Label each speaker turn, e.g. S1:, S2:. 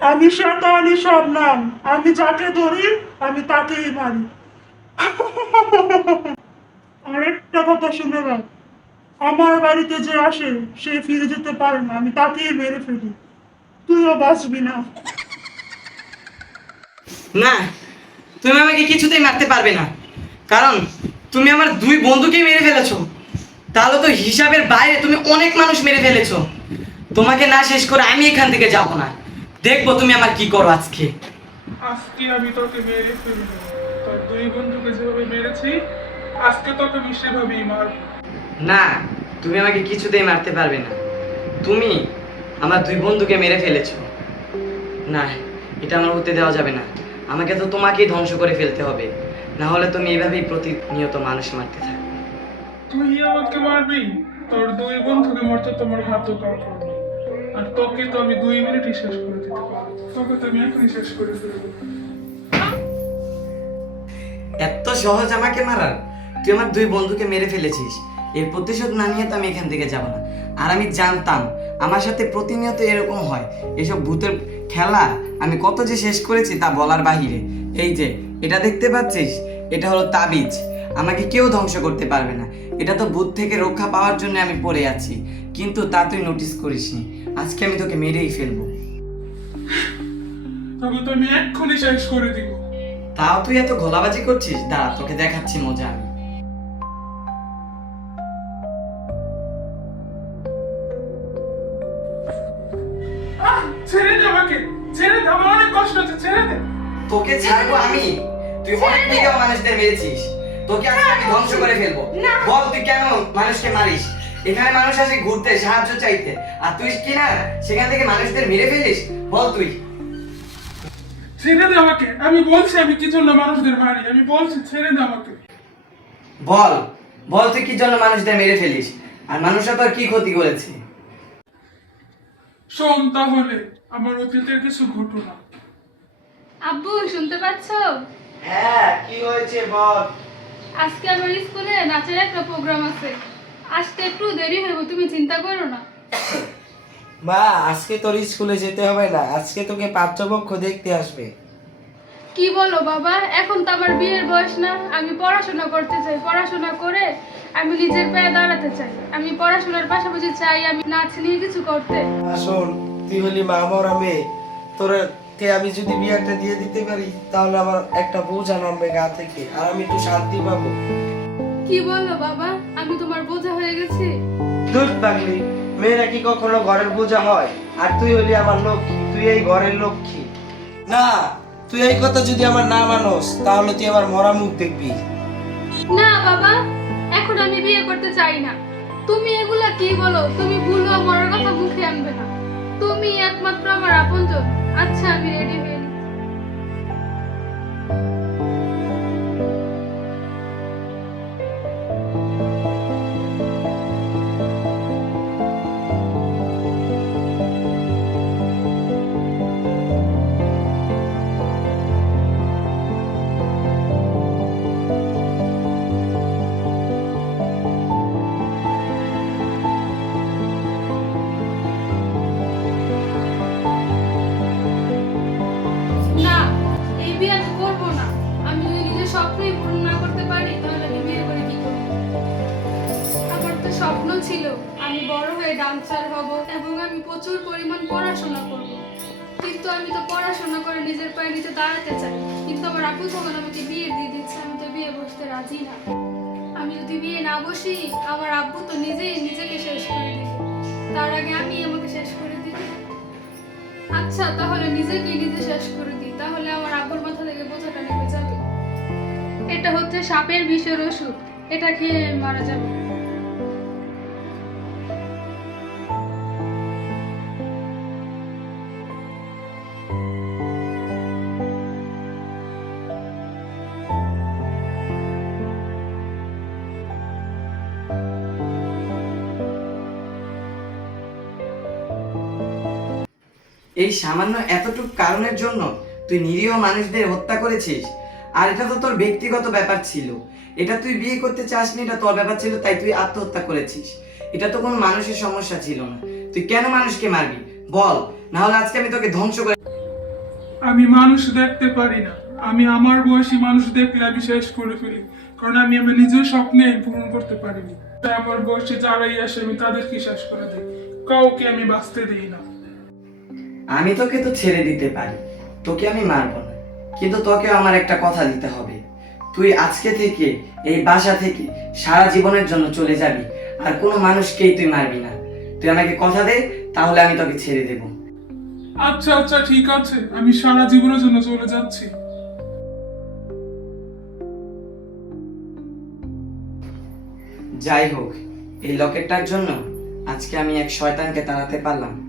S1: আমি শেতানি সব নাম। আমি যাকে ধরি, আমি তাকেই মারি। আরেকটা কথা শুনে রাখ আমার বাড়িতে যে আসে, সে ফিরে যেতে পারে না। আমি তাকেই মেরে ফেলি। তুইও বাঁচবি না।
S2: না, তুমি আমাকে কিছুতেই মারতে পারবে না। কারণ তুমি আমার দুই বন্ধুকে মেরে ফেলেছো। তাহলে তো হিসাবের বাইরে তুমি অনেক মানুষ মেরে ফেলেছো। তোমাকে না শেষ করে আমি এখান থেকে যাব না। দেখব তুমি আমার কি করো আজকে।
S3: আজকে আমি তোকে মেরে ফেলব। তোর দুই বন্ধুকে যেভাবে মেরেছি আজকে তোকে আমি সেভাবেই মারবো।
S2: না তুমি আমাকে কিছুতেই মারতে পারবে না। তুমি আমার দুই বন্ধুকে মেরে ফেলেছো। না এটা আমার হতে দেওয়া যাবে না। আমাকে তো তোমাকেই ধ্বংস করে ফেলতে হবে। না হলে তুমি এইভাবেই প্রতিনিয়ত মানুষ মারতে থাকবে।
S3: তুই আমাকে মারবি? তোর দুই বন্ধুকে মারতে তোমার হাতও করবে আর তোকে তো আমি দুই মিনিটই শেষ করে দিতে তোকে তো আমি এখনই শেষ করে
S2: এত সহজ আমাকে মারার। তুই আমার দুই বন্ধুকে মেরে ফেলেছিস। এর প্রতিশোধ না নিয়ে তো আমি এখান থেকে যাব না। আর আমি জানতাম, আমার সাথে প্রতিনিয়ত এরকম হয়। এসব ভূতের খেলা আমি কত যে শেষ করেছি তা বলার বাহিরে। এই যে, এটা দেখতে পাচ্ছিস? এটা হলো তাবিজ। আমাকে কেউ ধ্বংস করতে পারবে না। এটা তো ভূত থেকে রক্ষা পাওয়ার জন্য আমি পড়ে আছি। কিন্তু তা তুই নোটিস করিসনি। আজকে আমি তোকে মেরেই ফেলব।
S3: তোকে তো আমি এক্ষুনি শেষ করে দিব।
S2: তাও তুই এত ঘোলাবাজি করছিস? দাঁড়া তোকে দেখাচ্ছি মজা আমি।
S3: ছেড়ে দে আমাকে। ছেড়ে দে আমার অনেক কষ্ট হচ্ছে ছেড়ে দে।
S2: তোকে ছাড়বো আমি? তুই অনেক দিকেও মানুষদের মেরেছিস। তোকে আজকে আমি ধ্বংস করে ফেলব। বল তুই কেন মানুষকে মারিস? এখানে মানুষ আসে ঘুরতে সাহায্য চাইতে। আর তুই কি না সেখান থেকে মানুষদের মেরে ফেলিস? বল তুই।
S3: ছেড়ে দে আমাকে। আমি বলছি আমি কি জন্য মানুষদের মারি? আমি বলছি ছেড়ে দে আমাকে।
S2: বল বল তুই কি জন্য মানুষদের মেরে ফেলিস? আর মানুষরা তোর কি ক্ষতি করেছে?
S3: শোন তাহলে আমার অতীতের কিছু ঘটনা।
S4: আব্বু শুনতে পাচ্ছ?
S2: হ্যাঁ কি হয়েছে বল?
S4: আজকে আমার স্কুলে নাচের একটা প্রোগ্রাম আছে। আসতে একটু দেরি হইব তুমি চিন্তা করো না।
S5: মা আজকে তোর স্কুলে যেতে হবে না। আজকে তোকে পাঠ্যপক্ষ দেখতে আসবে।
S4: কি বলো বাবা? এখন তো আমার বিয়ের বয়স না। আমি পড়াশোনা করতে চাই। পড়াশোনা করে আমি নিজের পায়ে দাঁড়াতে চাই। আমি পড়াশোনার পাশাপাশি চাই আমি নাচ নিয়ে কিছু করতে।
S5: আসুন তুই হলি মা মেয়ে। তোর তে আমি যদি বিয়েটা দিয়ে দিতে পারি তাহলে আমার একটা বোঝা নামবে গা থেকে আর আমি একটু শান্তি পাবো।
S4: কি বলো বাবা? আমি তোমার বোঝা হয়ে গেছি।
S5: দুধ পাগলি মেয়েরা কি কখনো ঘরের বোঝা হয়? আর তুই হলি আমার লক্ষ্মী তুই এই ঘরের লক্ষ্মী। না তুই এই কথা যদি আমার না মানস তাহলে তুই আমার মরা মুখ দেখবি।
S4: না বাবা এখন আমি বিয়ে করতে চাই না। তুমি এগুলা কি বলো? তুমি ভুলো আমার কথা মুখে আনবে না। তুমি একমাত্র আমার আপনজন। আচ্ছা আমি রেডি হয়ে ছিল আমি বড় হয়ে ডান্সার হব এবং আমি প্রচুর পরিমাণ পড়াশোনা করব। কিন্তু আমি তো পড়াশোনা করে নিজের পায়ে নিচে দাঁড়াতে চাই। কিন্তু আমার আব্বু তখন আমাকে বিয়ে দিয়ে দিচ্ছে আমি তো বিয়ে বসতে রাজি না। আমি যদি বিয়ে না বসি, আমার আব্বু তো নিজেই নিজেকে শেষ করে দিবে। তার আগে আমি আমাকে শেষ করে দিবে। আচ্ছা তাহলে নিজেকে নিজে শেষ করে দিই। তাহলে আমার আব্বুর মাথা থেকে বোঝাটা নেমে যাবে। এটা হচ্ছে সাপের বিষের ওষুধ। এটা খেয়ে মারা যাব।
S2: এই সামান্য এতটুকু কারণের জন্য তুই নিরীহ মানুষদের হত্যা করেছিস। আর এটা তো তোর ব্যক্তিগত ব্যাপার ছিল। এটা তুই বিয়ে করতে চাসনি, এটা তোর ব্যাপার ছিল, তাই তুই আত্মহত্যা করেছিস। এটা তো কোনো মানুষের সমস্যা ছিল না। তুই কেন মানুষকে মারবি? বল, না হলে আজকে আমি তোকে ধ্বংস করে
S3: আমি মানুষ দেখতে পারি না। আমি আমার বয়সী মানুষ দেখলে আমি শেষ করে ফেলি। কারণ আমি আমার নিজের স্বপ্নে পূরণ করতে পারিনি। আমার বয়সী যারাই আসে, আমি তাদেরকে শেষ করে দিই। কাউকে আমি বাঁচতে দিই না।
S2: আমি তোকে তো ছেড়ে দিতে পারি। তোকে আমি মারবো না। কিন্তু তোকে আমার একটা কথা দিতে হবে। তুই আজকে থেকে এই বাসা থেকে সারা জীবনের জন্য চলে যাবি আর কোনো মানুষকেই তুই মারবি না। তুই আমাকে কথা দে তাহলে আমি তোকে ছেড়ে দেব।
S3: আচ্ছা আচ্ছা ঠিক আছে। আমি সারা জীবনের জন্য চলে যাচ্ছি।
S2: যাই হোক এই লকেটটার জন্য আজকে আমি এক শয়তানকে তাড়াতে পারলাম।